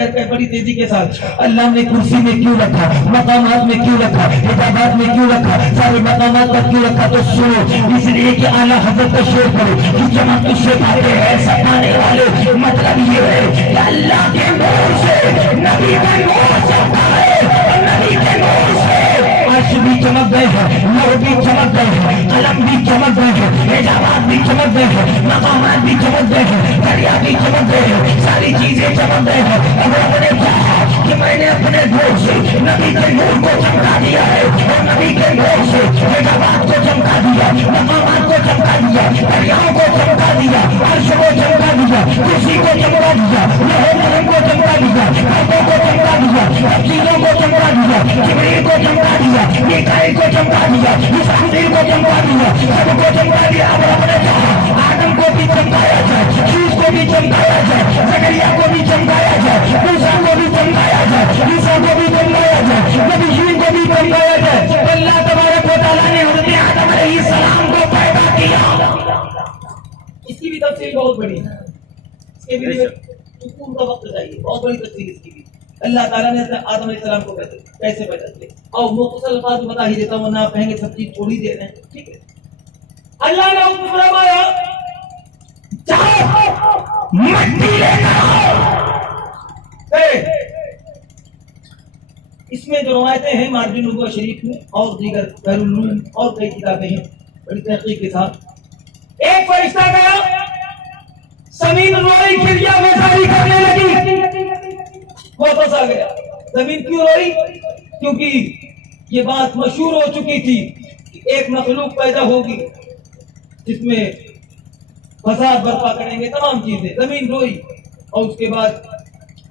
بڑی تیزی کے ساتھ اللہ نے کرسی میں کیوں رکھا، مقامات میں کیوں رکھا، حجابات میں کیوں رکھا، سارے مقامات پر کیوں رکھا؟ تو سنو، اس لیے کہ اعلیٰ حضرت کا شعر پڑھو کہ جب ہم تجھ سے باتیں ہیں سکھانے والے، مطلب یہ ہے کہ اللہ کے نور سے نبی کا نور چمکا ہے، اور نبی کے نور سے عرش بھی چمک گئے ہیں، نور بھی چمک گئے ہیں، قلم بھی چمک گئے ہیں، حجابات بھی چمک گئے ہیں، مقامات بھی چمک گئے ہیں، دریا بھی چمک گئے ہیں، ساری چیزیں چمک گئے ہیں۔ اب نے کہا کہ میں نے اپنے نور سے نبی کے نور کو چمکا دیا ہے، اور نبی کے نور سے حجابات کو چمکا دیا، مقامات کو چمکا دیا، دریاؤں کو چمکا دیا، عرش کو چمکا دیا، کرسی کو چمکا دیا، لوح قلم کو چمکا دیا، پردوں کو چمکا دیا، چیزوں کو چمکا دیا، جبریل کو چمکا دیا، میکائیل کو چمکا دیا، اسرافیل کو چمکا دیا، سب کو چمکا دیا۔ اب رب نے کہا آدم کو بھی چمکایا جائے، یوسف کو بھی چمکایا جائے، زکریا کو بھی چمکایا جائے، موسیٰ کو بھی چمکایا جائے، عیسیٰ کو بھی چمکایا جائے، نبیین کو بھی چمکایا جائے۔ اللہ تبارک و تعالیٰ نے حضرت آدم علیہ السلام کو پیدا کیا۔ اس کی بھی تفصیل بہت بڑی ہے، اس کے بھی سکون کا وقت چاہیے، بہت بڑی تفصیل اس کی بھی۔ اللہ تعالیٰ نے آدم علیہ السلام کو کیسے پیدا کیا، اور مختصر الفاظ بتا ہی دیتا ہوں ورنہ آپ کہیں گے سب چیز چھوڑ ہی دے رہے ہیں، ٹھیک ہے۔ اللہ نے حکم فرمایا جاؤ مٹی لے کر آؤ۔ اس میں جو روایتیں ہیں مارجن نبوہ شریف میں اور دیگر بحر العلوم اور کئی کتابیں ہیں بڑی تحقیق کے ساتھ۔ ایک فرشتہ گیا، زمین روئی، گریا بیزاری کرنے لگی، واپس آ گیا۔ زمین کیوں روئی؟ کیونکہ یہ بات مشہور ہو چکی تھی کہ ایک مخلوق پیدا ہوگی جس میں فساد برپا کریں گے تمام چیزیں۔ زمین روئی، اور اس کے بعد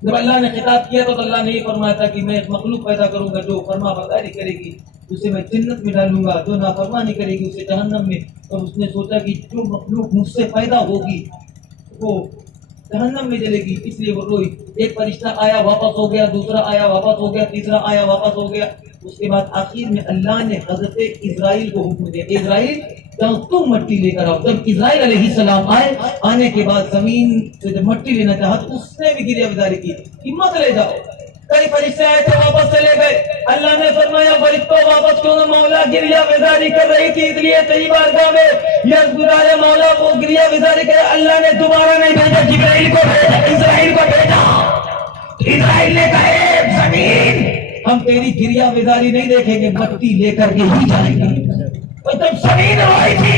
جب اللہ نے خطاب کیا تو اللہ نے یہ فرمایا تھا کہ میں ایک مخلوق پیدا کروں گا جو فرما برداری کرے گی اسے میں جنت میں ڈالوں گا، جو نافرمانی کرے گی اسے جہنم میں۔ اور اس نے سوچا کہ جو مخلوق مجھ سے پیدا ہوگی وہ جہنم میں جلے گی، اس لیے وہ روئی۔ ایک فرشتہ آیا واپس ہو گیا، دوسرا آیا واپس ہو گیا، تیسرا آیا واپس ہو گیا۔ اس کے بعد آخر میں اللہ نے حضرت اسرائیل کو حکم دیا، اسرائیل جاؤ تم مٹی لے کر آؤ۔ جب اسرائیل علیہ السلام آئے، آنے کے بعد زمین سے جب مٹی لینا چاہا تو اس نے بھی گریہ بیزاری کی کہ مت لے جاؤ۔ کئی فرشتے آئے تھے واپس چلے گئے۔ اللہ نے فرمایا فرشتوں واپس کیوں نہ، مولا گریہ بیزاری کر رہی تھی اس لیے تیری بارگاہ میں یس گزارے مولا وہ گریہ بیزاری کرے۔ اللہ نے دوبارہ نہیں بھیجا، جبرائیل کو بھیجا، اسرائیل کو بھیجا۔ اسرائیل نے کہا اے زمین ہم تیری گریہ بیزاری نہیں دیکھیں گے، مٹی لے کر کے ہی جائیں گے۔ اور جب زمین روئی تھی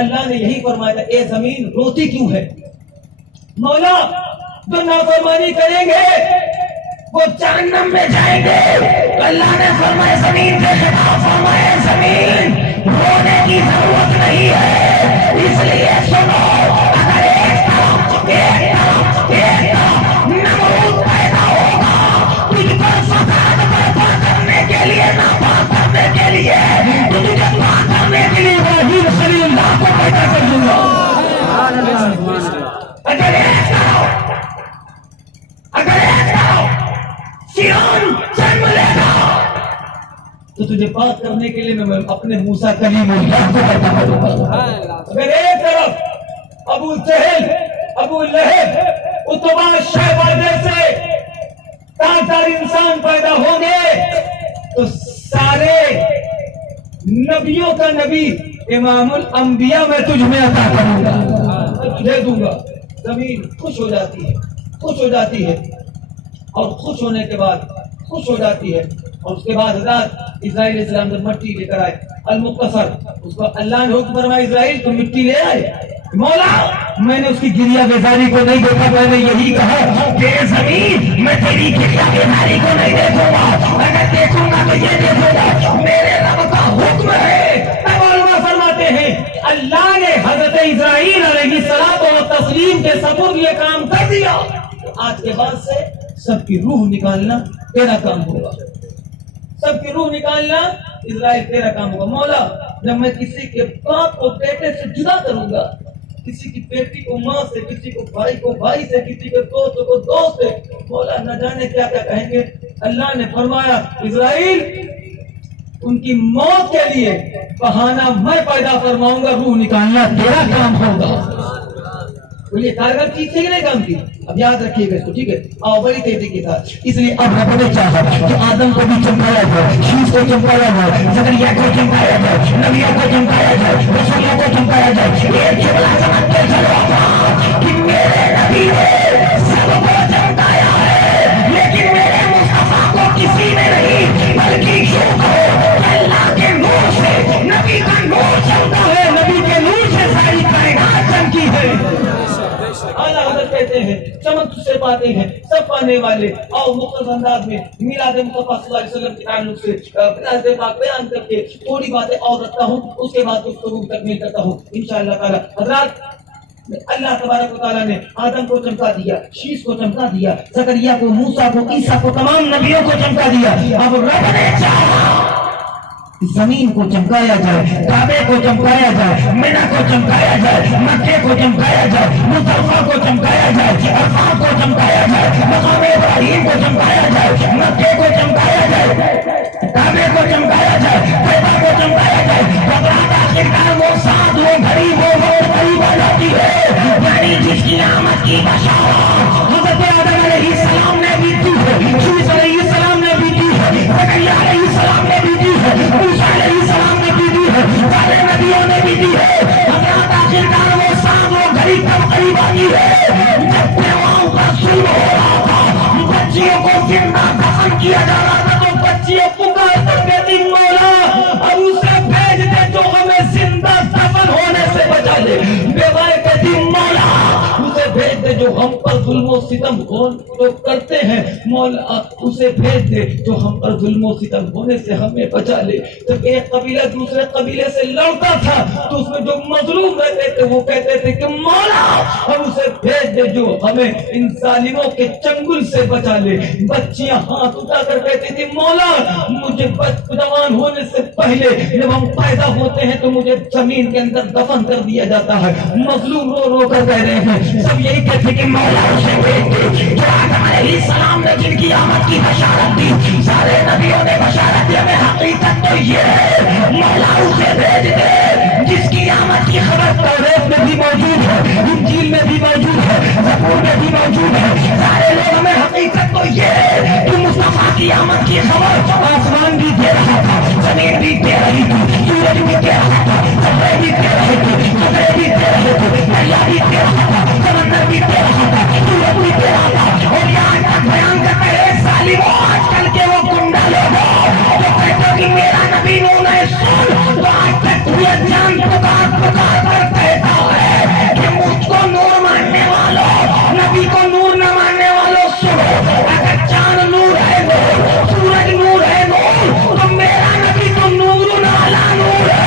اللہ نے یہی فرمایا تھا اے زمین روتی کیوں ہے؟ مولا جو نافرمانی کریں گے وہ جہنم میں جائیں گے۔ اللہ نے فرمایا زمین کے خطاب فرمایا زمین رونے کی ضرورت نہیں ہے، اس لیے سنو اگر ایک طرف نمرود پیدا ہوگا تجھ پر فساد برپا کرنے کے لیے، ناپاک کرنے کے لیے، تجھے پاک کرنے کے لیے ابراہیم خلیل اللہ کو پیدا کر دوں گا۔ اگر ایک فرعون جنم لے گا تو تجھے پاک کرنے کے لیے میں اپنے موسیٰ کلیم اللہ کو پیدا کروں گا۔ اگر ایک طرف ابو جہل، ابو لہب، اتبا شیبہ جیسے تاجدار انسان پیدا ہوں گے تو سارے نبیوں کا نبی امام الانبیاء میں تجھ میں عطا کروں گا، میں تجھے دوں گا۔ زمین خوش ہو جاتی ہے، خوش ہو جاتی ہے، اور خوش ہونے کے بعد خوش ہو جاتی ہے۔ اور اس کے بعد حضرت اسرائیل علیہ السلام جب مٹی لے کر آئے المختصر، اس کو اللہ نے حکم فرمایا اسرائیل تم مٹی لے آئے۔ مولا میں نے اس کی گریہ بیزاری کو نہیں دیکھا، میں نے یہی کہا کہ زمین میں تیری گریہ بیزاری کو نہیں دیکھوں گا، اگر دیکھوں گا تو یہ دیکھوں گا میرے رب کا حکم ہے۔ تب علماء فرماتے ہیں اللہ نے حضرت اسرائیل علیہ الصلوۃ والتسلیم کے سبب یہ کام کر دیا، آج کے بعد سے سب کی روح نکالنا تیرا کام ہوگا، سب کی روح نکالنا اسرائیل تیرا کام ہوگا۔ مولا جب میں کسی کے باپ کو بیٹے سے جدا کروں گا، کسی کی بیٹی کو ماں سے، کسی کو بھائی سے، کسی کے دوست کو دوست سے، مولا نہ جانے کیا کیا کہیں گے۔ اللہ نے فرمایا اسرائیل ان کی موت کے لیے بہانہ میں پیدا فرماؤں گا، روح نکالنا تیرا کام ہوگا۔ بولیے کارگر چیز سے نہیں کام کی، اب یاد رکھیے گا اس کو، ٹھیک ہے؟ اور بڑی تیزی کے ساتھ، اس لیے اب رب نے چاہا کہ آدم کو بھی چمکایا جائے، شیش کو چمکایا جائے، زکریا کو چمکایا جائے، نبیوں کو چمکایا جائے، رسولوں کو چمکایا جائے۔ یہ جملہ سمجھتے چلو کہ میرے نبی نے سب کو چمکایا ہے، لیکن میرے مصطفیٰ کو کسی نے نہیں، بلکہ یوں کہو کہ اللہ کے نور سے نبی کا نور چمکا ہے، نبی کے نور سے ساری کائنات چمکی ہے۔ اعلیٰ حضرت کہتے ہیں چمک سے پاتے ہیں سب پانے والے۔ اور مختصر انداز میں میلاد مصطفیٰ صلی اللہ علیہ وسلم کے تعلق سے پاک بیان کر کے تھوڑی باتیں اور رکھتا ہوں، اس کے بعد گفتگو تکمیل کرتا ہوں انشاءاللہ تعالی۔ حضرات، اللہ تبارک و تعالیٰ نے آدم کو چمکا دیا، شیش کو چمکا دیا، زکریا کو، موسیٰ کو، عیسیٰ کو، تمام نبیوں کو چمکا دیا۔ اب رب نے چاہا زمین کو چمکایا جائے، کعبے کو چمکایا جائے، منی کو چمکایا جائے، مکے کو چمکایا جائے، مصطفیٰ کو چمکایا جائے، عرفات کو چمکایا جائے، مقام ابراہیم کو چمکایا جائے، مکے کو چمکایا جائے، کعبے کو چمکایا جائے، طیبہ کو چمکایا جائے۔ حضرات آخرکار وہ ساتھ، وہ گھڑی، وہ موڑ قریب آ جاتی ہے، یعنی جس کی آمد کی بشارت حضرت آدم علیہ السلام نے بھی دی ہے، یونس علیہ السلام نے بھی دی ہے، زکریا علیہ السلام نے بھی دی ہے، موسیٰ علیہ السلام نے بھی دی ہے، سارے نبیوں نے بھی دی ہے۔ حضرات آخرکار وہ ساتھ، وہ گھڑی کب قریب آتی ہے جب بیواؤں کا ظلم ہو رہا تھا، بچیوں کو زندہ دفن کیا جا رہا تھا، تو بچیاں پکار کر کہتی مولا اب اسے بھیج دے جو ہمیں زندہ دفن ہونے سے بچا لے۔ بیوائیں کہتی مولا اسے بھیج دے جو ہم پر ظلم و ستم تو کرتے ہیں، مولا اسے بھیج دے جو ہم پر ظلم و ستم ہونے سے ہمیں بچا لے۔ جب ایک قبیلہ دوسرے قبیلے سے لڑتا تھا تو اس میں جو مظلوم رہتے تھے وہ کہتے تھے کہ مولا ہم اسے بھیج دے جو ہمیں ان ظالموں کے چنگل سے بچا لے۔ بچیاں ہاتھ اٹھا کر کہتی تھی مولا مجھے جوان ہونے سے پہلے جب ہم پیدا ہوتے ہیں تو مجھے زمین کے اندر دفن کر دیا جاتا ہے۔ مظلوم رو رو کر کہہ رہے ہیں، سب یہی کہتے کہ مولا اسے بھیج دے جو آدم علیہ السلام نے جن کی آمد کی بشارت دی، سارے نبیوں نے بشارت دی، ہمیں حقیقت تو یہ ہے مولا اسے بھیج دے جس کی آمد کی خبر توریت میں بھی موجود ہے، انجیل میں بھی موجود ہے، زبور میں بھی موجود ہے۔ سارے لوگ ہمیں حقیقت تو یہ ہے کہ مصطفیٰ کی آمد کی خبر آسمان بھی دے رہا تھا، زمین بھی دے رہی تھی، سورج بھی دے رہا تھا، سترے بھی دے رہے تھے، خطرے بھی دے رہے تھے، دریا بھی دے رہا تھا، سمندر بھی دے رہا تھا، سورج بھی دے رہا تھا۔ اور یہاں تک بیان کرتے ہیں ظالموں آج کل کے وہ گنڈا لوگ جو کہتے کہ میرا نبی نور ہے سن، تو آج تک یہ جان پکار پکار کر کہتا ہے کہ مجھ کو نور ماننے والوں، نبی کو نور نہ ماننے والوں سنو، اگر چاند نور ہے نور، سورج نور ہے نور، تو میرا نبی تو نور علی نور ہے۔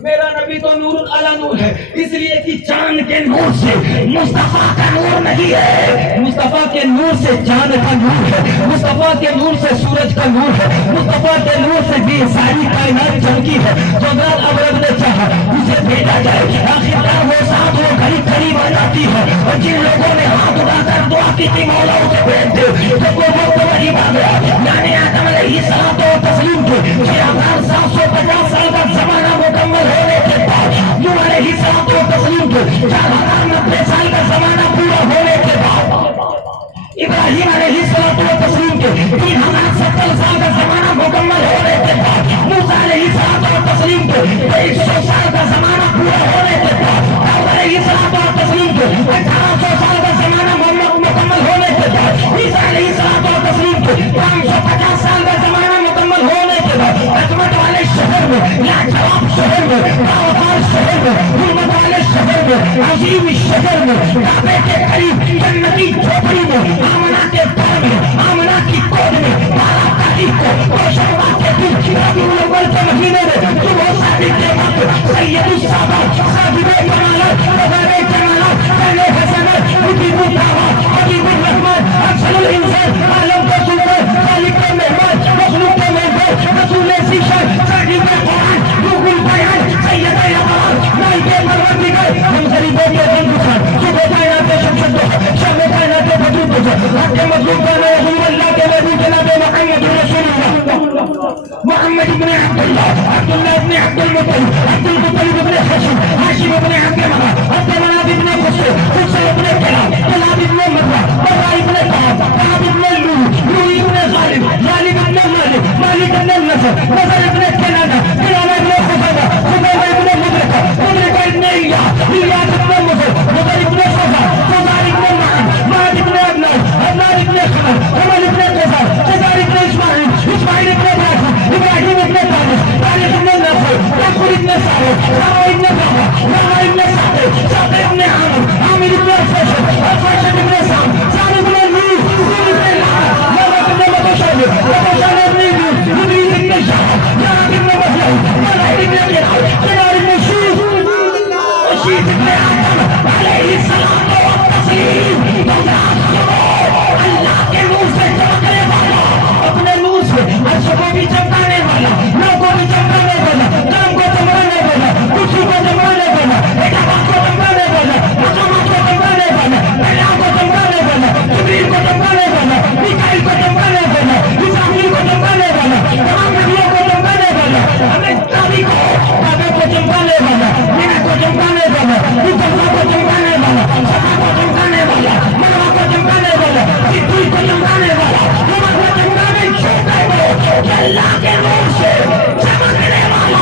میرا نبی تو نور علی نور ہے، اس لیے کہ چاند کے نور سے مصطفیٰ کا نور نہیں ہے، مصطفیٰ کے نور سے چاند کا نور ہے، مصطفیٰ کے نور سے سورج کا نور ہے، مصطفیٰ کے نور سے بھی ساری کائنات چمکی ہے۔ جو اگر اب رب نے چاہا اسے بھیجا جائے، آخرکار وہ ساتھ وہ گھڑی قریب آ جاتی ہے، اور جن لوگوں نے ہاتھ اٹھا کر دعا کی تھی مولا اسے بھیج دے، جب وہ وقت وہی آ گیا، یعنی آدم علیہ السلام و تسلیم کے 6750 سال کا زمانہ مکمل ہونے کے بعد، نوح علیہ السلام و تسلیم کے 4090 سال کا زمانہ پورا ہونے کے بعد، ابراہیم علیہ السلام و تسلیم کے 3070 سال کا زمانہ مکمل ہونے کے بعد، موسیٰ علیہ السلام و تسلیم کے 2100 سال کا زمانہ پورا ہونے کے بعد، داؤد علیہ السلام و تسلیم کے 1800 سال کا زمانہ مکمل ہونے کے بعد، عیسیٰ علیہ السلام و تسلیم کے 550 سال کا زمانہ مکمل ہونے کے بعد، عظمت والے شہر میں، لاجواب شہر میں، باوقار شہر میں، حرمت والے شہر میں، عظیم شہر میں، کعبے کے قریب جنتی جھوپڑی میں، آمنہ کے گھر میں، آمنہ کی گود میں، 12 تاریخ کو روشنوا کے دن ربیع الاول کے مہینے میں صبح صادق کے وقت سید السادات صاحب کمالات بغیر جمالات پہلے حسنات مجیب الدعوات حبیب الرحمن افضل الانسان عالم کا سلطان خالق کا مہمان مخلوق کا مہمان رسول ذیشان صاحب قرآن روح البیان سید ابرار مالک پروردگار ہم غریبوں کے دلگشا صبح کائنات شمس الضحیٰ شام کائنات بدر الدجا حق مظلوم کا رسول اللہ کے نبی جناب محمد رسول اللہ محمد ابن عبداللہ عبداللہ ابن عبد المطلب عبد المطلب ابن ہاشم ہاشم ابن عبد مناف عبد مناف ابن خسرو یوسف ابن کلاب، کلاب ابن مرہ، مرہ ابن کعب، کعب ابن لوط، لوط ابن غالب، غالب ابن مالک، مالک ابن نصر، نصر ابن کنانہ، کنانہ ابن خزیمہ، خزیمہ ابن مدرکہ، مدرکہ ابن الیاس، الیاس ابن مضر، مضر ابن خزار، خزار ابن معد، معد ابن عدنان، عدنان ابن حمل، حمل ابن قزار، قزار ابن اسماعیل، اسماعیل ابن ابراہیم، ابراہیم ابن طارق، طارق ابن ناصر، ناصر ابن سعد، سعد ابن رابع، رابع ابن سعد، سعد ابن عامر، عامر ابن الفاشد، الفاشد ابن سعد، سعد ابن نوح، نوح ابن لعب، لعب ابن متشابه، متشابه ابن يونس، يونس ابن شهاب، شهاب ابن مهلب، مهلب ابن قنار، قنار ابن شيث، شيث ابن آدم علیہ السلام والتسلیم. اللہ کے نور سے چمکنے والا، اپنے نور سے عرش کو بھی چمکانے والا، نو کو بھی چمکانے والا، کام کو چمکانے والا، خوشی کو چمکانے والا، اعتماد کو چمکانے والا، مقامات کو چمکانے والا، اللہ کو چمکانے والا، جبریل کو چمکانے والا، میکائیل کو چمکانے والا، اسرافیل کو چمکانے والا، تمام نبیوں کو چمکانے والا، ہمیں کعبے کو چمکانے والا، مینا کو چمکانے والا، مصطفیٰ کو چمکانے والا، صفا کو چمکانے والا، مروا کو چمکانے والا، صدیق کو چمکانے والا، عمر کو چمکانے چھوٹے وہ کہ اللہ کے نور سے چمکنے والا،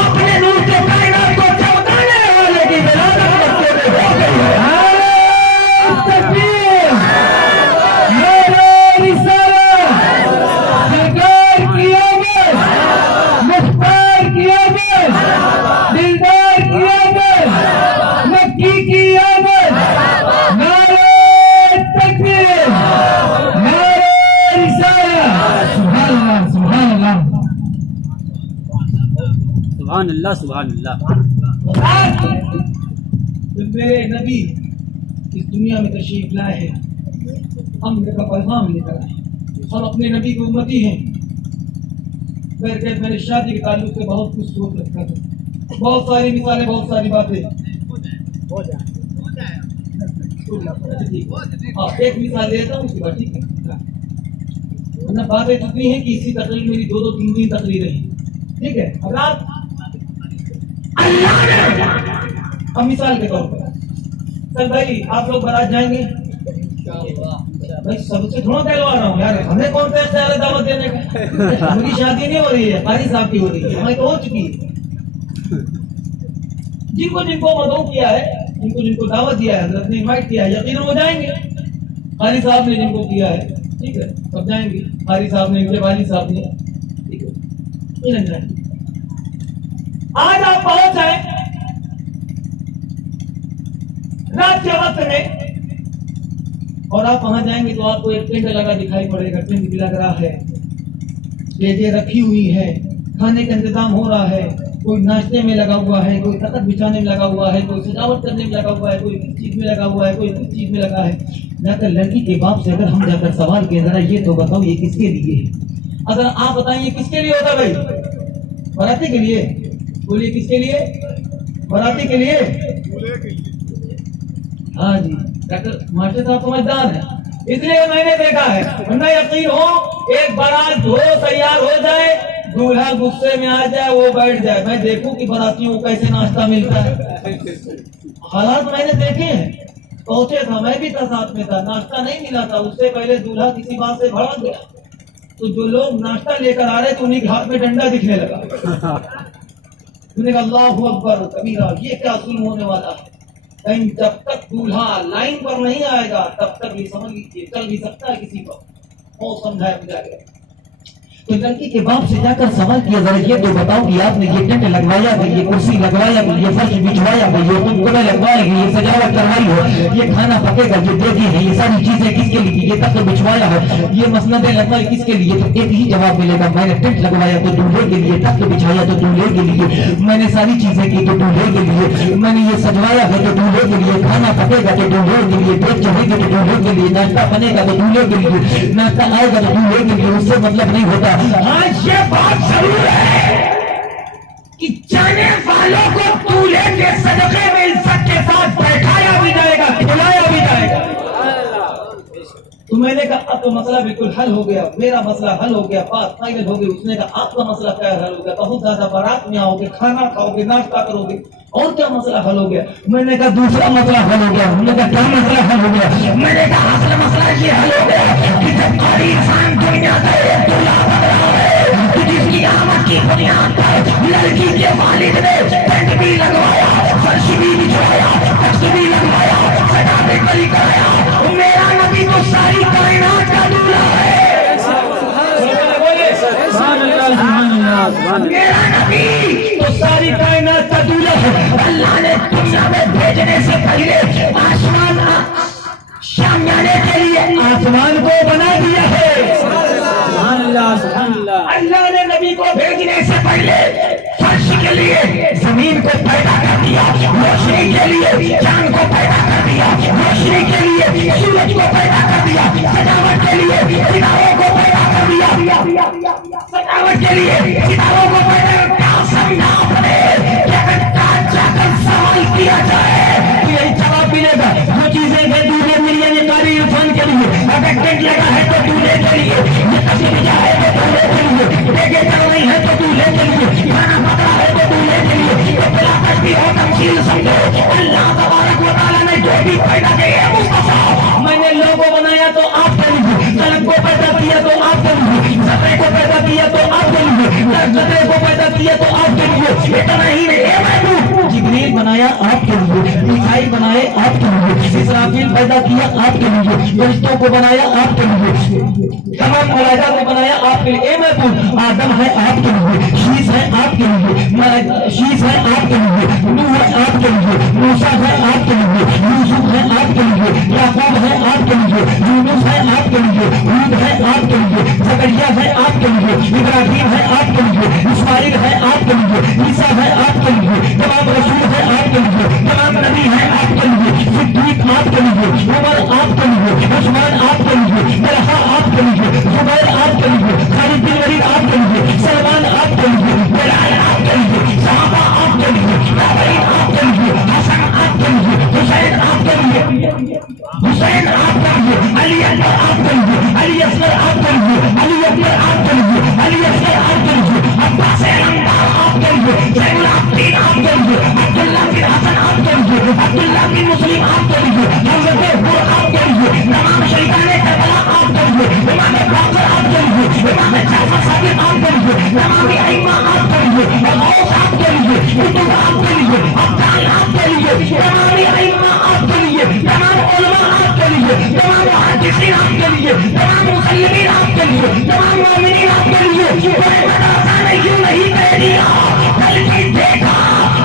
اپنے نور سے کائنات کو چمکانے والے کی ولادت مکے میں ہو گئی ہے. تکبیر، نعرہ رسالت، سرکار کی آمد، مختار کی آمد، دلدار کی آمد، مکی کی آمد. نعرہ تکبیر، نعرہ رسالت. سبحان اللہ، سبحان اللہ، سبحان اللہ، سبحان اللہ. میرے نبی اس دنیا میں تشریف لائے ہیں، ہم کا پیغام لے کر آئے ہیں، ہم اپنے نبی کی امتی ہیں. میں نے شادی کے تعلق سے بہت کچھ سوچ رکھا تھا، بہت ساری مثالیں، بہت ساری باتیں. ہاں، ایک مثال دیتا ہوں، اس کے بعد ٹھیک ہے. ورنہ باتیں اتنی ہیں کہ اسی تقریر میری 2-3 تقریریں ہیں. ٹھیک ہے. اب رات اللہ نے اب مثال کے طور پر سر بھائی آپ لوگ بارات جائیں گے؟ بھائی سب سے تھوڑا کہلوا رہا ہوں یار، ہمیں کون سا خیال ہے دعوت دینے کا؟ میری شادی نہیں ہو رہی ہے، قاری صاحب کی ہو رہی ہے، ہماری تو ہو چکی ہے. جن کو مدعو کیا ہے، جن کو دعوت دیا ہے، حضرت نے انوائٹ کیا ہے، یقیناً وہ جائیں گے. قاری صاحب نے جن کو کیا ہے، ٹھیک ہے، سب جائیں گے. قاری صاحب نے، ان کے والد صاحب نے، ٹھیک ہے، یقیناً جائیں گے. آج آپ پہنچ جائیں رات کے وقت میں، اور آپ وہاں جائیں گے تو آپ کو ایک ٹینٹ لگا دکھائی پڑے گا. ٹینٹ بھی لگ رہا ہے، پلیٹیں رکھی ہوئی ہے، کھانے کا انتظام ہو رہا ہے، کوئی ناشتے میں لگا ہوا ہے، کوئی تخت بچھانے میں لگا ہوا ہے، کوئی سجاوٹ کرنے میں لگا ہوا ہے، کوئی کس چیز میں لگا ہوا ہے، کوئی کس چیز میں لگا ہے. جا کر لڑکی کے باپ سے اگر ہم جا کر سوال کیے ذرا یہ تو بتاؤ یہ کس کے لیے ہے؟ اگر آپ بتائیں یہ کس کے لیے ہوتا بھائی؟ باراتی کے لیے. بولیے کس کے لیے؟ باراتی کے لیے. ہاں جی، ڈاکٹر ماسٹر صاحب سمجھدار ہیں، اس لیے میں نے دیکھا ہے. ورنہ یقین ہو ایک بارات ہو تیار ہو جائے، دولہا غصے میں آ جائے، وہ بیٹھ جائے، میں دیکھوں کہ براتیوں کو کیسے ناشتہ ملتا ہے. حالات میں نے دیکھے ہیں. پہنچے تھا، میں بھی تھا، ساتھ میں تھا، ناشتہ نہیں ملا تھا. اس سے پہلے دولہا کسی بات سے بھڑک گیا تو جو لوگ ناشتہ لے کر آ رہے تھے انہیں کے ہاتھ میں ڈنڈا دکھنے لگا. انہوں نے کہا اللہ اکبر کبیرہ، یہ کیا ظلم ہونے والا ہے. کہیں جب تک دولہا لائن پر نہیں آئے گا تب تک یہ سمجھ لیجیے چل بھی سکتا ہے کسی کو. اور سمجھایا بجا گیا. تو لڑکی کے باپ سے جا کر سوال کیا ذرا یہ تو بتاؤ کہ آپ نے یہ ٹینٹ لگوایا کہ یہ کرسی لگوایا کہ یہ فرش بچھوایا کہ یہ کنکڑے لگوائے کہ یہ سجاوٹ کروائی ہو، یہ کھانا پکے گا، یہ دیگی ہے، یہ ساری چیزیں کس کے لیے، یہ تخت بچھوایا ہے، یہ مسندیں لگوائی کس کے لیے؟ تو ایک ہی جواب ملے گا، میں نے ٹینٹ لگوایا تو دولہے کے لیے، تخت بچھایا تو دولہے کے لیے، میں نے ساری چیزیں کی تو دولہے کے لیے، میں نے یہ سجوایا ہے تو دولہے کے لیے، کھانا پکے گا تو دولہے کے لیے، دیگ چڑھے گی تو دولہے کے لیے، ناشتہ بنے گا تو دولہے کے لیے، ناشتہ آئے گا تو دولہے کے لیے. اس سے مطلب نہیں ہوتا. آج یہ بات ضرور ہے کہ جانے والوں کو دولہے کے صدقے میں عزت کے ساتھ بیٹھایا بھی جائے گا، کھلایا بھی جائے گا. تو میں نے کہا اب تو مسئلہ بالکل حل ہو گیا، میرا مسئلہ حل ہو گیا، بات فائنل ہو گئی. اس نے کہا آپ کا مسئلہ کیا حل ہو گیا؟ بہت زیادہ بارات میں آؤ گے، کھانا کھاؤ گے، ناشتہ کرو گے. اور کیا مسئلہ حل ہو گیا؟ میں نے کہا دوسرا مسئلہ حل ہو گیا. انہوں نے کہا کیا مسئلہ حل ہو گیا؟ میں نے کہا اصل مسئلہ یہ حل ہو گیا کہ جب قاری انسان دنیا کا ایک دلہا بن رہا ہے تو جس کی آمد کی بنیاد پر لڑکی کے والد نے ٹینٹ بھی لگوایا, فرش بھی بچھوایا, تخت بھی لگوایا, سجاوٹ بھی کرایا. میرا نبی تو ساری کائنات کا دلہا ہے. میرا نبی تو ساری کائنات کا دولہا ہے. اللہ نے دنیا میں بھیجنے سے پہلے آسمان شام جانے کے لیے آسمان کو بنا دیا ہے. سبحان اللہ سبحان اللہ. اللہ نے نبی کو بھیجنے سے پہلے فرش کے لیے زمین کو پیدا کر دیا, روشنی کے لیے چاند کو پیدا کر دیا, روشنی کے لیے سورج کو پیدا کر دیا, سجاوٹ کے لیے ستاروں کو پیدا کر دیا, سجاوٹ کے لیے ستاروں کو پیدا کر دیا. سمجھا آپ نے کہ اگر جا کر سوال کیا جائے تو یہی جواب ملے گا. جو چیزیں ہیں دولہے کے لیے, یہ قاری عرفان کے لیے, اگر ٹینٹ لگا ہے تو دولہے کے لیے, یہ کسی جا ہے تو دولہے کے لیے, دیکھے چل رہی ہے تو دولہے کے لیے, کھانا پکڑا ہے تو دولہے کے لیے. یہ بلاکش بھی ہو تمثیل سمجھو. اللہ تبارک و تعالیٰ نے جو بھی پیدا کیا ہے مصطفیٰ, میں نے لوگوں بنایا تو آپ کے لیے, قلم کو پیدا کیا تو آپ کے لیے, سطرے کو پیدا کیا تو آپ کے لیے, سطرے کو پیدا کیا تو آپ کے لیے. اتنا ہی نہیں, جبریل بنایا آپ کے لیے, میکائیل بنائے آپ کے لیے, اسرافیل پیدا کیا آپ کے لیے, فرشتوں کو بنایا آپ کے لیے, تمام ملائکہ کو بنایا آپ کے لیے. اے محبوب, آدم ہے آپ کے لیے, شیش ہے آپ کے لیے, شیش ہے آپ کے لیے, نوح ہے آپ کے لیے, موسیٰ ہے آپ کے لیے, یوسف ہے آپ کے لیے, یعقوب ہے آپ کے لیے, یونس ہے آپ کے لیے, ہود ہے آپ کے لیے, زکریا ہے آپ کے لیے, ابراہیم ہے آپ کے لیے, اسماعیل ہے آپ کے لیے, عیسیٰ ہے آپ کے لیے, تمام رسول ہے آپ کے لیے, تمام نبی ہے آپ کے لیے, صدیق آپ کے لیے, عمر آپ کے لیے, عثمان آپ کے لیے, طلحہ آپ کے لیے, زبیر آپ کے لیے, خالد بن ولید آپ کے لیے, سلمان آپ کے لیے, بلال آپ کے لیے, صحابہ آپ کے لیے, ابراہیم آپ کے لیے, حسن آپ کے لیے, حسین آپ کے لیے, حسین آپ کے لیے, علی اکبر آپ کے لیے, علی اصغر آپ کے لیے, علی اکبر آپ کے لیے, علی اصغر آپ کے لیے, عباس علمدار آپ کے لیے, زین العابدین آپ کے لیے, عبداللہ بن حسن آپ کے لیے, عبداللہ بن مسلم آپ کے لیے, حضرت عمر آپ کے لیے, تمام شہیدان کربلا آپ کے لیے, امام باقر آپ کے لیے, امام جعفر صادق آپ کے لیے, تمام ائمہ آپ کے لیے, غوث آپ کے لیے, کتب آپ کے لیے, ابدال آپ کے لیے, تمام ائمہ آپ کے لیے, تمام علماء آپ کے لیے, تمام محدثین آپ کے لیے, تمام مسلمین آپ کے لیے, تمام مومنین آپ کے لیے. کوئی مدرسہ نے یوں نہیں کہہ دیا, بلکہ دیکھا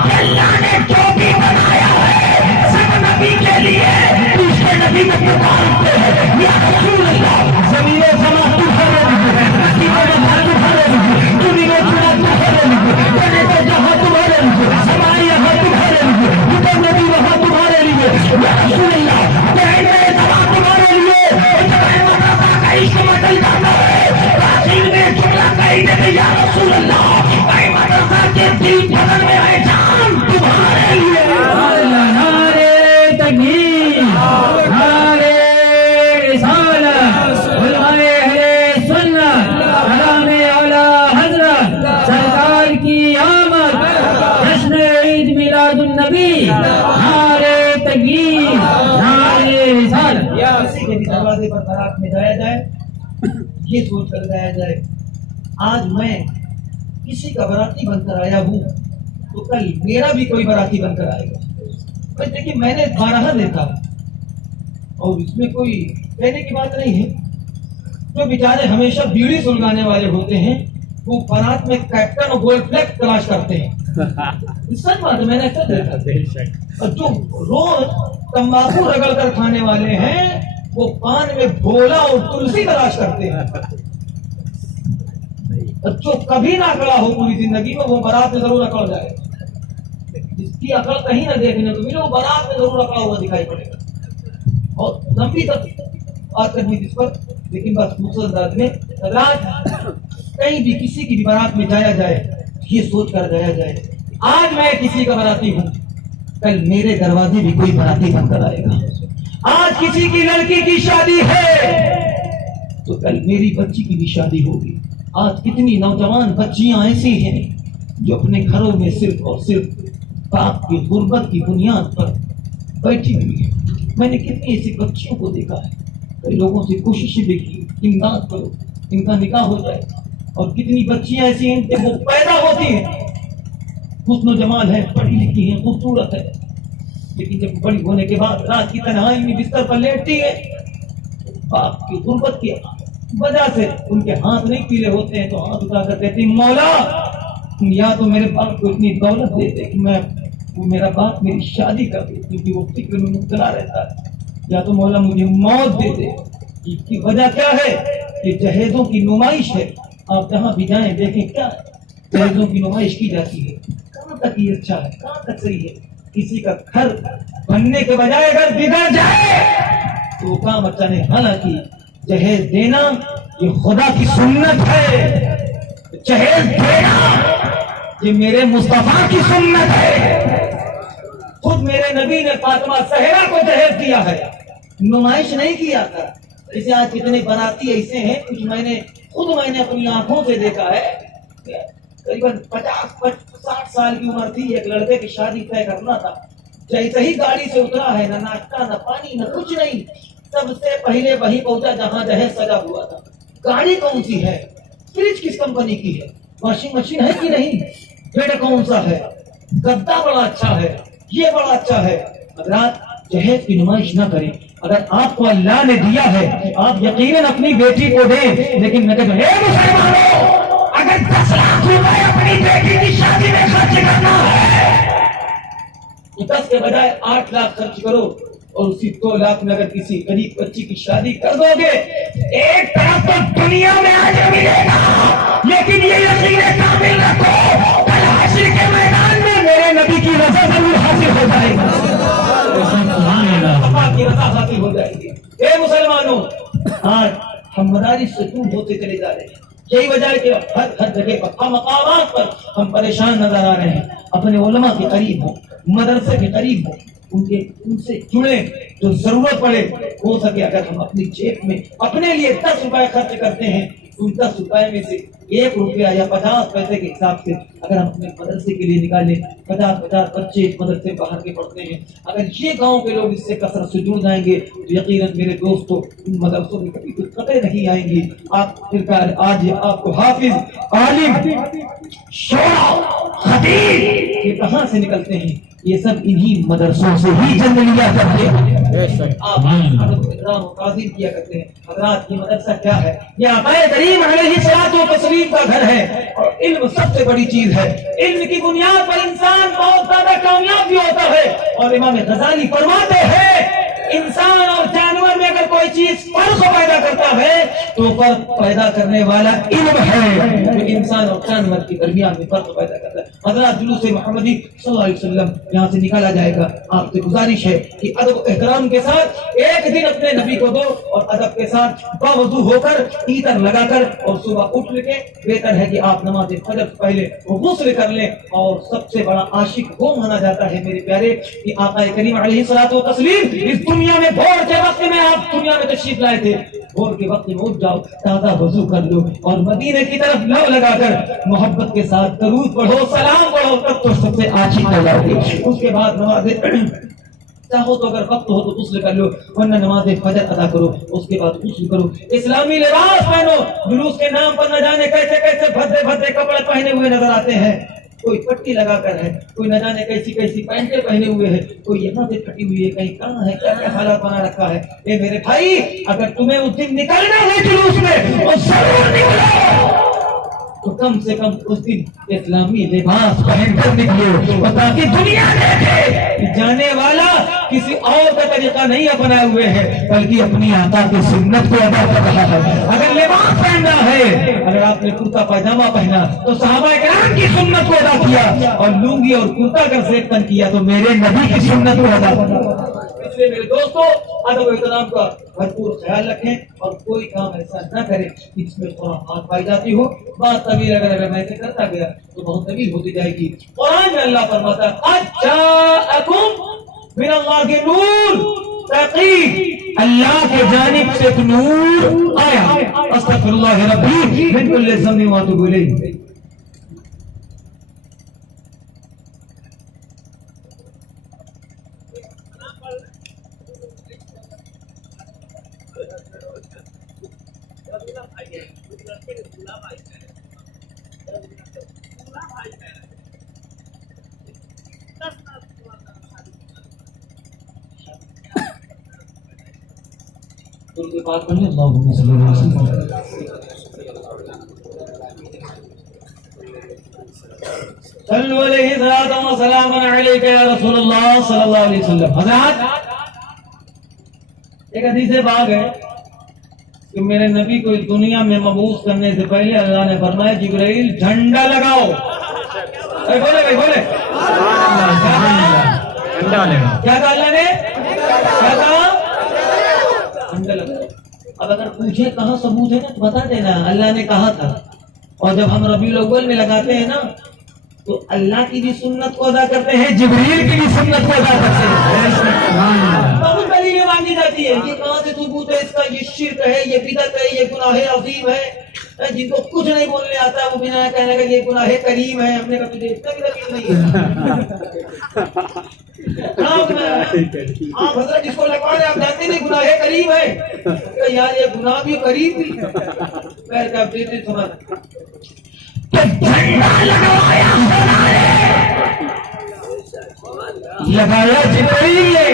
کہ اللہ نے جو بھی بنایا ہے سب نبی کے لیے, دوسرے نبی کو پکارتے ہیں یا رسول اللہ. زمین و سما تمہارے لیے, نصیب و بہار تمہارے لیے, دنیا و چنا تمہارے لیے, بنے تو جہاں تمہارے لیے, سمائی یہاں تمہارے لیے, حکم نبی وہاں تمہارے لیے یا رسول اللہ. کہنے سوا تمہارے لیے, جب مدرسہ کا عشق مچل جاتا ہے, راشد میں جملہ کہنے میں یا رسول اللہ, کئی مدرسہ کے دل بدن میں آئے جان تمہارے لیے. نعرے تکبیر, نعرے رسالت, علماء اہل سنت, کلام اعلی حضرت سرکار کی آمد, جشن عید میلاد النبی, نعرے تکبیر, نعرے رسالت. کسی کے بھی دروازے پر بارات میں جایا جائے, یہ سوچ کر جایا جائے آج میں کسی کا براتی بن کر آیا ہوں تو کل میرا بھی کوئی براتی بن کر آئے گا. بس دیکھیے, میں نے بارہا دیکھا اور اس میں کوئی کہنے کی بات نہیں ہے. جو بیچارے ہمیشہ بیڑی سلگانے والے ہوتے ہیں وہ بارات میں کیپٹن اور گولڈ فلیگ تلاش کرتے ہیں. سچ بات ہے, میں نے اکثر دیکھا. اور جو روز تمباکو رگڑ کر کھانے والے ہیں وہ پان میں بھولا اور تلسی تلاش کرتے ہیں. اور جو کبھی نہ اکڑا ہو پوری زندگی میں وہ بارات میں ضرور اکڑ جائے گا. جس کی عقل کہیں نہ دیکھنے کو ملے وہ بارات میں ضرور اکڑا ہوا دکھائی پڑے گا. اور لمبی تک بات کرنی تھی اس پر, لیکن بس دوسرے انداز میں رات کہیں بھی کسی کی بھی بارات میں جایا جائے, یہ سوچ کر جایا جائے آج میں کسی کا باراتی ہوں, کل میرے دروازے بھی کوئی باراتی بن کر آئے گا. آج کسی کی لڑکی کی شادی ہے تو کل میری بچی کی بھی شادی ہوگی. آج کتنی نوجوان بچیاں ایسی ہیں جو اپنے گھروں میں صرف اور صرف باپ کی غربت کی بنیاد پر بیٹھی ہوئی ہے. میں نے کتنی ایسی بچیوں کو دیکھا ہے, کئی لوگوں سے کوششیں بھی کی, امداد کرو ان کا نکاح ہو جائے, اور کتنی بچیاں ایسی ہیں کہ وہ پیدا ہوتی ہیں, حسن و جمال ہے, پڑھی لکھی ہیں, خوبصورت ہے, لیکن جب بڑی ہونے کے بعد رات کی تنہائی میں بستر پر لیٹتی ہے, باپ کی غربت کی وجہ سے ان کے ہاتھ نہیں پیلے ہوتے ہیں, تو ہاتھ اٹھا کر کہتی ہیں مولا یا تو میرے باپ کو اتنی دولت دے دے کہ وہ میرا باپ میری شادی کر دے, کیونکہ وہ فکر میں مبتلا رہتا ہے, یا تو مولا مجھے موت دے دے. اس کی وجہ کیا ہے؟ کہ جہیزوں کی نمائش ہے. آپ جہاں بھی جائیں دیکھیں کیا جہیزوں کی نمائش کی جاتی ہے. کہاں تک یہ اچھا ہے, کہاں تک صحیح ہے؟ کسی کا گھر بننے کے بجائے اگر بگڑ جائے تو وہ کام اچھا نہیں. حالانکہ جہیز دینا یہ خدا کی سنت ہے, جہیز دینا یہ میرے مصطفیٰ کی سنت ہے. خود میرے نبی نے فاطمہ زہرا کو جہیز دیا ہے, نمائش نہیں کیا تھا. اسے آج کتنے بناتی ایسے ہیں, کچھ میں نے اپنی آنکھوں سے دیکھا ہے. قریباً 50-60 سال کی عمر تھی, ایک لڑکے کی شادی طے کرنا تھا. جیسے ہی گاڑی سے اترا ہے, نہ ناشتہ نہ پانی نہ کچھ نہیں, سب سے پہلے وہی پہنچا جہاں جہیز سجا ہوا تھا. گاڑی کون سی ہے, فریج کس کمپنی کی ہے, واشنگ مشین ہے کہ نہیں, بیڈ کون سا ہے, گدا بڑا اچھا ہے, یہ بڑا اچھا ہے. حضرات جہیز کی نمائش نہ کریں. اگر آپ کو اللہ نے دیا ہے آپ یقیناً اپنی بیٹی کو دیں, لیکن میں کہتا ہوں اے مسلمانوں, اگر 10 لاکھ روپے اپنی بیٹی کی شادی میں خرچ کرنا ہے تو 10 کے بجائے 8 لاکھ خرچ کرو, اور اسی 2 لاکھ میں اگر کسی غریب بچی کی شادی کر دو گے, ایک طرف تو دنیا میں آج ملے گا, لیکن یہ یقین کامل رکھو کل حشر کے میدان میں میرے نبی کی رضا ضرور حاصل ہو جائے گا, اللہ کی رضا حاصل ہو جائے گی. اے مسلمانوں, آج ہم مدارس سے دور ہوتے چلے جا رہے ہیں. یہی وجہ ہے کہ ہر جگہ پر, ہر مقامات پر ہم پریشان نظر آ رہے ہیں. اپنے علماء کے قریب ہوں, مدرسے کے قریب ہوں, ان سے جڑے, جو ضرورت پڑے ہو سکے. اگر ہم اپنی جیب میں اپنے لیے 10 روپے خرچ کرتے ہیں, ان 10 روپے میں سے 1 روپیہ یا 50 پیسے کے حساب سے اگر ہم اپنے مدرسے کے لیے نکالیں, 50 بچے مدرسے باہر کے پڑھتے ہیں. اگر یہ گاؤں کے لوگ اس سے کثرت سے جڑ جائیں گے تو یقیناً میرے دوستوں ان مدرسوں میں کبھی دقتیں نہیں آئیں گی. آپ آج آپ کو حافظ, عالم, شعرا, خطیب یہ کہاں سے نکلتے ہیں؟ یہ سب انہی مدرسوں سے ہی جنم لیا کرتے ہیں. آپ احترام و تعظیم کیا کرتے ہیں. حضرات یہ مدرسہ کیا ہے؟ یہ آقا کریم علیہ الصلوۃ والتسلیم کا گھر ہے, اور علم سب سے بڑی چیز ہے. علم کی بنیاد پر انسان بہت زیادہ کامیاب بھی ہوتا ہے. اور امام غزالی فرماتے ہیں انسان اور جانور میں اگر کوئی چیز فرق پیدا کرتا ہے تو فرق پیدا کرنے والا علم ہے, جو انسان اور جانور کے درمیان میں فرق پیدا کرتا ہے. حضرات جلوس محمدی صلی اللہ علیہ وسلم یہاں سے نکالا جائے گا. آپ سے گزارش ہے کہ ادب و احترام کے ساتھ ایک دن اپنے نبی کو دو, اور ادب کے ساتھ باوضو ہو کر عطر لگا کر, اور صبح اٹھ کے بہتر ہے کہ آپ نماز فجر سے پہلے غسل کر لیں. اور سب سے بڑا عاشق وہ مانا جاتا ہے میرے پیارے کہ آقا کریم علیہ الصلوۃ والتسلیم اس دنیا میں بھور کے وقت میں آپ دنیا میں تشریف لائے تھے. بھور کے وقت میں اٹھ جاؤ, تازہ وضو کر لو, اور مدینے کی طرف لو لگا کر محبت کے ساتھ درود پڑھو, سلام پڑھو, تب تو سب سے عاشق ہو جاؤ گے. اس کے بعد نماز چاہو تو اگر وقت ہو تو غسل کر لو, ورنہ نماز فجر ادا کرو, اس کے بعد غسل کرو, اسلامی لباس پہنو. جلوس کے نام پر نہ جانے کیسے کیسے بھدے بھدے کپڑے پہنے ہوئے نظر آتے ہیں. کوئی پٹی لگا کر ہے, کوئی نہ جانے کیسی کیسی پینٹیں پہنے ہوئے ہے, کوئی یہاں سے پھٹی ہوئی ہے, کہیں کہاں ہے, کیا کیا حالات بنا رکھا ہے. اے میرے بھائی, اگر تمہیں اس دن نکلنا ہے جلوس میں تو ضرور نکلو, تو کم سے کم اس دن اسلامی لباس پہن کر نکلو, تاکہ دنیا دیکھے کہ جانے والا کسی اور کا طریقہ نہیں اپنائے ہوئے ہے, بلکہ اپنی آقا کی سنت کو ادا کر رہا ہے. اگر لباس پہننا ہے, اگر آپ نے کرتا پاجامہ پہنا تو صحابہ کرام کی سنت کو ادا کیا, اور لنگی اور کرتا اگر سیکن کیا تو میرے نبی کی سنت کو ادا کیا. اس لیے میرے دوستوں, ادب و احترام کا بھرپور خیال رکھیں, اور کوئی کام ایسا نہ کریں جس میں خرافات پائی جاتی ہو. بات طویل اگر میں سے کرتا گیا تو بہت طویل ہوتی جائے گی. قرآن میں اللہ فرماتا ہے قد جاءکم من اللہ نور, تحقیق اللہ کے جانب سے ایک نور آیا. استغفر اللہ ربی من کل ذنب واتوب الیہ. ان کے بات کریں اللہم صلی اللہ علیہ وسلم. صلو علیہ صلاۃ و سلام علیک یا رسول اللہ صلی اللہ علیہ وسلم. حضرات ایک حدیث باغ ہے کہ میرے نبی کو اس دنیا میں مبعوث کرنے سے پہلے اللہ نے فرمایا جبرائیل جھنڈا لگاؤ. بولے بھائی بولے کیا کہا اللہ نے؟ کیا کہا؟ جھنڈا لگاؤ. اب اگر پوچھے کہاں ثبوت ہے نا تو بتا دینا اللہ نے کہا تھا. اور جب ہم ربیع الاول میں لگاتے ہیں نا تو اللہ کی بھی سنت کو ادا کرتے ہیں, جبریل کی بھی سنت کو ادا کرتے ہیں. بہت دلیلیں مانگی جاتی ہے, یہ کہاں سے ثبوت ہے اس کا, یہ شرک ہے, یہ بدعت ہے, یہ گناہ عظیم ہے. جن کو کچھ نہیں بولنے آتا وہ بنا کہنے کا یہ گناہ کریم ہے. ہم نے کہا تجھے اتنا بھی دلیل نہیں ہے. آپ حضرت جس کو لگوا رہے آپ جانتے نہیں گناہ کریم ہے یار, یہ گناہ بھی قریب بھی پیر کا بیٹے سنا لگایا جبرائیل نے.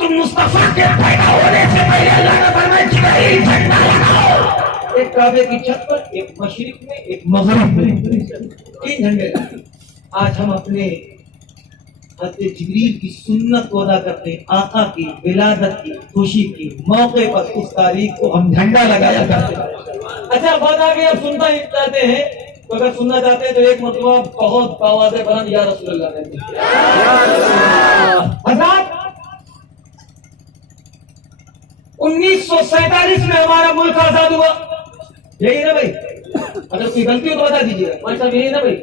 تم مصطفیٰ کے پیدا ہونے سے پہلے اللہ نے فرمایا جبرائیل جھنڈا لگاؤ. ایک کعبے کی چھت پر, ایک مشرق میں, ایک مغرب میں, 3 جھنڈے لگے. آج ہم اپنے حضرت جبریل کی سنت کو ادا کرتے ہیں. آقا کی ولادت کی خوشی کی موقع پر اس تاریخ کو ہم جھنڈا لگایا کرتے ہیں. اچھا بات آگے اب سننا ہی چاہتے ہیں تو اگر سننا چاہتے ہیں تو ایک مرتبہ بہت آواز بلند یا رسول اللہ کہتے ہیں. حضرات 1947 میں ہمارا ملک آزاد ہوا, یہی نا بھائی؟ اگر کوئی غلطی ہو تو بتا دیجیے گا. ہمارے صاحب یہی نا بھائی؟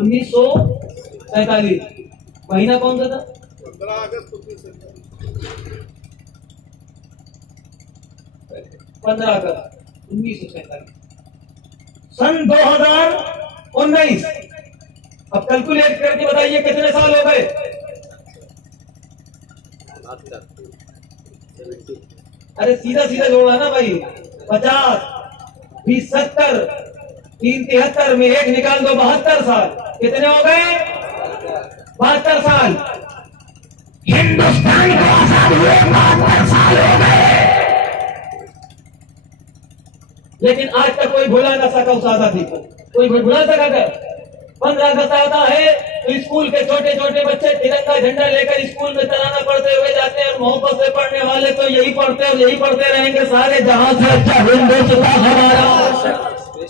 1947 مہینہ کون سا تھا؟ 15 اگست 1947. سن 2019. اب کیلکولیٹ کر کے بتائیے کتنے سال ہو گئے؟ ارے سیدھا سیدھا جوڑا نا بھائی. 50 20 70 3 73 میں ایک نکال دو 72 سال. کتنے ہو گئے؟ 72 سال. ہندوستان کو آزاد ہوئے 72 سال ہو گئے, لیکن آج تک کوئی بھلا نہ سکا اس آزادی کو. کوئی بھلا سکا تھا؟ 15 اگست آتا ہے تو اسکول کے چھوٹے چھوٹے بچے ترنگا جھنڈا لے کر اسکول میں ترانہ پڑھتے ہوئے جاتے ہیں. محبت سے پڑھنے والے تو یہی پڑھتے اور یہی پڑھتے رہیں گے سارے جہاں سے اچھا ہندوستان ہمارا.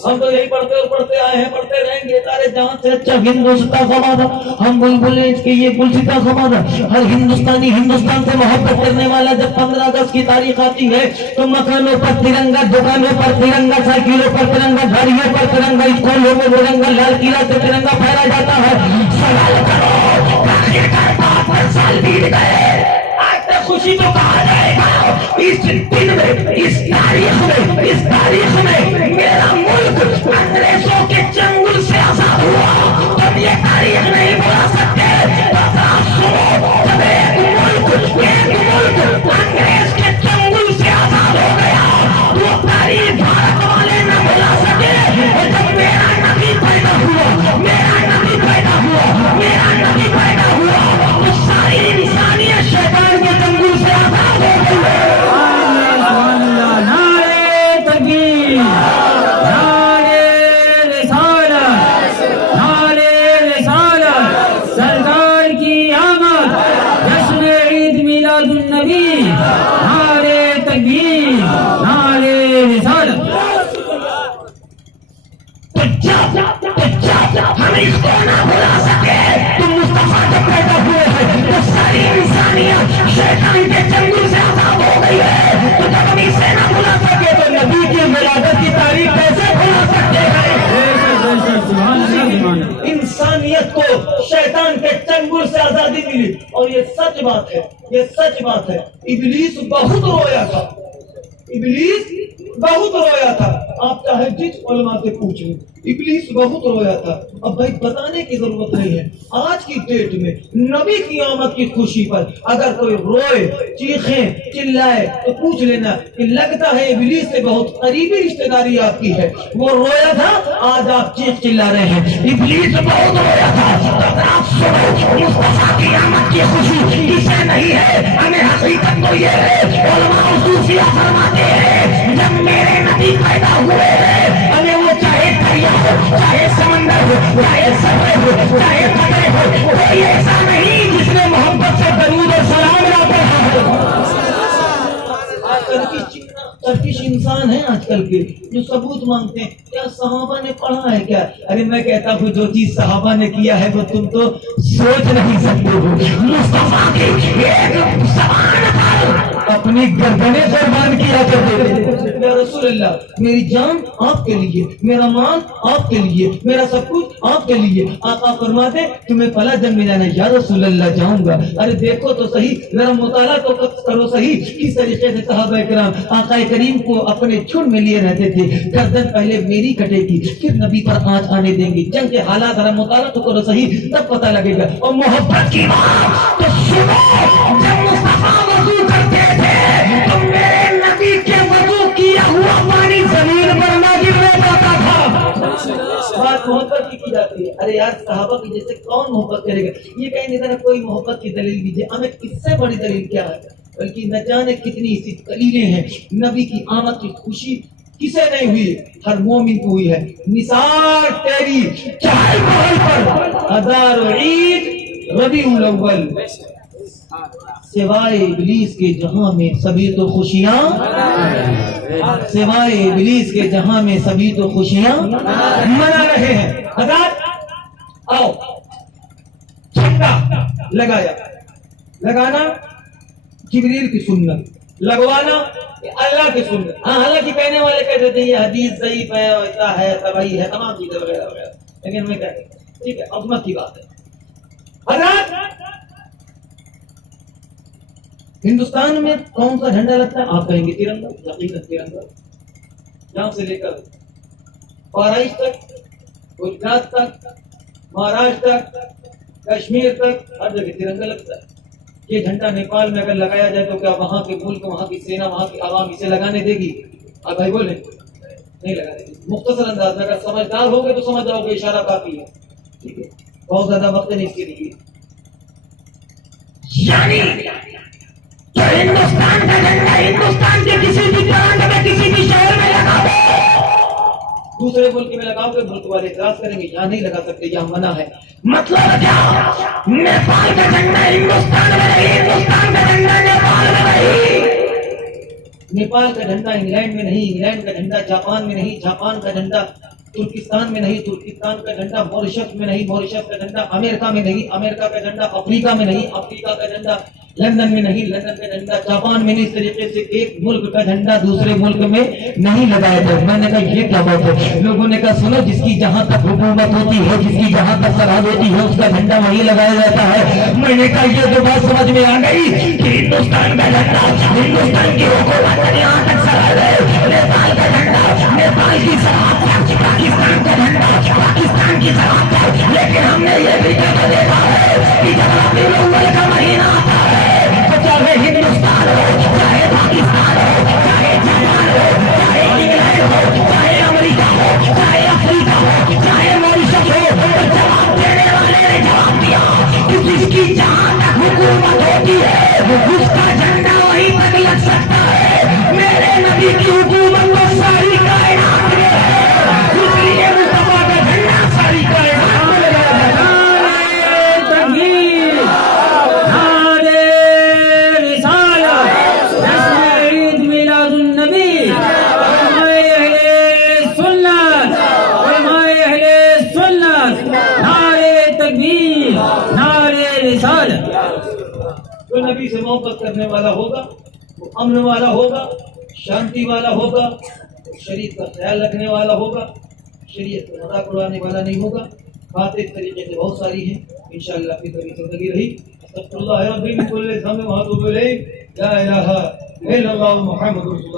ہم تو یہی پڑھتے اور پڑھتے آئے ہیں, پڑھتے رہیں گے سارے جہاں سے اچھا ہندوستان ہمارا. ہم بولے کہ یہ گلستان ہمارا. ہر ہندوستانی ہندوستان سے محبت کرنے والا جب 15 اگست کی تاریخ آتی ہے تو مکانوں پر ترنگا, دکانوں پر ترنگا, سائیکلوں پر ترنگا, گاڑیوں پر ترنگا, اسکولوں میں ترنگا, لال قلعہ سے ترنگا پھیلا جاتا ہے. سوال کرو 72 سال بیت گئے, آج تک خوشی تو کہا جائے گا. اس دن میں, اس تاریخ میں میرا ملک انگریزوں کے چنگل سے آزاد ہوا. تم یہ تاریخ نہیں بلا سکتے. جب ایک ملک انگریز کے چنگل سے آزاد ہو گیا وہ تاریخ بھارت والے نہ بلا سکے. جب میرا نبی پیدا ہوا, میرا نبی پیدا ہوا, میرا نبی پیدا ہوا تو ساری انسانیت شیطان کے چنگل سے آزاد ہو گئی. ہم اس کو نہ بھلا سکے. تم مصطفیٰ جب پیدا ہوئے ہیں تو ساری انسانیت شیطان کے چنگل سے آزاد ہو گئی ہے. تو جب ہم اسے نہ بھلا سکے تو نبی کی ولادت کی تاریخ کیسے بھلا سکتے ہیں؟ انسانیت کو شیطان کے چنگل سے آزادی ملی. اور یہ سچ بات ہے, یہ سچ بات ہے. ابلیس بہت رویا تھا, ابلیس بہت رویا تھا. آپ چاہے جس علماء سے پوچھ لیں, ابلیس بہت رویا تھا. اب بھائی بتانے کی ضرورت نہیں ہے, آج کی ڈیٹ میں نبی کی آمد کی خوشی پر اگر کوئی روئے, چیخے, چلائے تو پوچھ لینا کہ لگتا ہے ابلیس سے بہت قریبی رشتہ داری آپ کی ہے. وہ رویا تھا, آج آپ چیخ چلا رہے ہیں. ابلیس بہت رویا تھا. آپ سنو, مصطفیٰ کی آمد کی خوشی کسے نہیں ہے؟ ہمیں حقیقت تو یہ ہے, علماء صوفیہ فرماتے ہیں جب میرے نبی پیدا ہوئے ہیں, ہمیں وہ چاہے دریا ہو, چاہے سمندر ہو, چاہے سروے ہو, چاہے قطرے ہو, کوئی ایسا نہیں جس نے محبت سے درود اور سلام نہ پڑھا ہو. ترکش انسان ہے آج کل کے جو ثبوت مانگتے ہیں. کیا صحابہ نے پڑھا ہے کیا؟ ارے میں کہتا ہوں جو چیز صحابہ نے کیا ہے وہ تم تو سوچ نہیں سکتے ہو. مصطفیٰ کی ایک زبان پر اپنی گردنیں قربان کیا کرتے تھے. یا رسول اللہ, میری جان آپ کے لیے, میرا مال آپ کے لیے, میرا سب کچھ آپ کے لیے. آقا فرماتے تمہیں فلاں جنگ میں جانا ہے. یا رسول اللہ جاؤں گا. ارے دیکھو تو صحیح, ذرا مطالعہ تو کرو صحیح کس طریقے سے صحابہ کرام آقا کریم کو اپنے جھنڈ میں لیے رہتے تھے. گردن پہلے میری کٹے گی, پھر نبی پر آنچ آنے دیں گے. جنگ کے حالات ذرا مطالعہ تو کرو صحیح, تب پتہ لگے گا. اور محبت کی بات تو سنو, جب مصطفیٰ وضو کرتے تھے تو میرے نبی کے وضو کیا ہوا پانی زمین پر نہ گرنے پاتا تھا. بات محبت کی جاتی ہے. ارے یار صحابہ کی جیسے کون محبت کرے گا؟ یہ کہیں نہیں, کوئی محبت کی دلیل دیجیے ہمیں. اس سے بڑی دلیل کیا ہے؟ بلکہ نہ جانے کتنی سی دلیلیں ہیں. نبی کی آمد کی خوشی کسے نہیں ہوئی؟ ہر مومن کو ہوئی ہے. مثال تیری چہل پہل پر ہزاروں عید ربیع الاول, سوائے ابلیس کے جہاں میں سبھی تو خوشیاں, سوائے ابلیس کے جہاں میں سبھی تو خوشیاں منا رہے ہیں. حضرات آؤ, چھکا لگایا, لگانا جبریل کی سنت, لگوانا اللہ کی سنت. ہاں حالانکہ کہنے والے کہتے تھے یہ حدیث ضعیف ہے, ایسا ہے, تبعی ہے, تمام چیزیں وغیرہ وغیرہ, لیکن میں کیا کہتا ہوں, ٹھیک ہے عظمت کی بات ہے. حضرات ہندوستان میں کون سا جھنڈا لگتا ہے؟ آپ کہیں گے ترنگا. حقیقت ترنگا یہاں سے لے کر فارائش تک, گجرات تک, مہاراشٹر تک, کشمیر تک, ہر جگہ ترنگا لگتا ہے. یہ جھنڈا نیپال میں اگر لگایا جائے تو کیا وہاں کے ملک, وہاں کی سینا, وہاں کی عوام اسے لگانے دے گی؟ آپ بھائی بولیں نہیں لگانے دے گی. مختصر انداز میں اگر سمجھدار ہو گے تو سمجھ جاؤ گے اشارہ کافی ہے. ٹھیک ہے, بہت زیادہ وقت نہیں اس کے لیے. یعنی تو ہندوستان کا جھنڈا ہندوستان کے کسی بھی پرانڈ میں, کسی بھی شہر میں لگا دو, دوسرے ملک میں لگاؤ گے ملک والے اعتراض کریں گے یہاں نہیں لگا سکتے, یہاں منع ہے. مطلب کیا؟ نیپال کا جھنڈا ہندوستان میں نہیں, ہندوستان کا جھنڈا نیپال میں نہیں, نیپال کا جھنڈا انگلینڈ میں نہیں, انگلینڈ کا جھنڈا جاپان میں نہیں, جاپان کا جھنڈا ترکستان میں نہیں, ترکستان کا جھنڈا موریشس میں نہیں, موریشس کا جھنڈا امریکہ میں نہیں, امریکہ کا جھنڈا افریقہ میں نہیں, افریقہ کا جھنڈا لندن میں نہیں, لندن کا جھنڈا جاپان میں نہیں. اس طریقے سے ایک ملک کا جھنڈا دوسرے ملک میں نہیں لگایا جائے. میں نے کہا یہ کیا بات ہے؟ لوگوں نے کہا سنو, جس کی جہاں تک حکومت ہوتی ہے, جس کی جہاں تک سرحد ہوتی ہے, اس کا جھنڈا وہیں لگایا جاتا ہے. میں نے کہا یہ تو بات سمجھ میں آ گئی کہ ہندوستان کا جھنڈا, ہندوستان کی حکومت یہاں تک سرحد ہے, نیپال کا جھنڈا نیپال کی سرحد پر, پاکستان کا جھنڈا پاکستان کی سرحد پر. لیکن ہم نے یہ بھی دیکھا ہے کہ جب ربیع الاول کا مہینہ آتا ہے تو چاہے ہندوستان ہو, چاہے پاکستان ہو, چاہے جاپان ہو, چاہے انگلینڈ ہو, چاہے امریکہ ہو, چاہے افریقہ ہو, چاہے موریشس ہو, جواب دینے والے نے جواب دیا کہ جس کی جہاں تک حکومت ہوتی ہے اس کا جھنڈا وہیں تک لگ سکتا ہے. میرے نبی کی حکومت تو ساری کائنات میں ہے, اس لیے مصطفیٰ کا جھنڈا ساری کائنات میں لگایا جاتا ہے. جو نبی سے محبت کرنے والا ہوگا وہ امن والا ہوگا, شانتی والا ہوگا, شریعت کا خیال رکھنے والا ہوگا, شریعت کا مذاق اڑانے والا نہیں ہوگا. باتیں اس طریقے سے بہت ساری ہیں, انشاءاللہ پھر کبھی زندگی رہی. استغفر اللہ ربی من کل ذنب واتوب الیہ, لا الہ الا اللہ محمد رسول اللہ.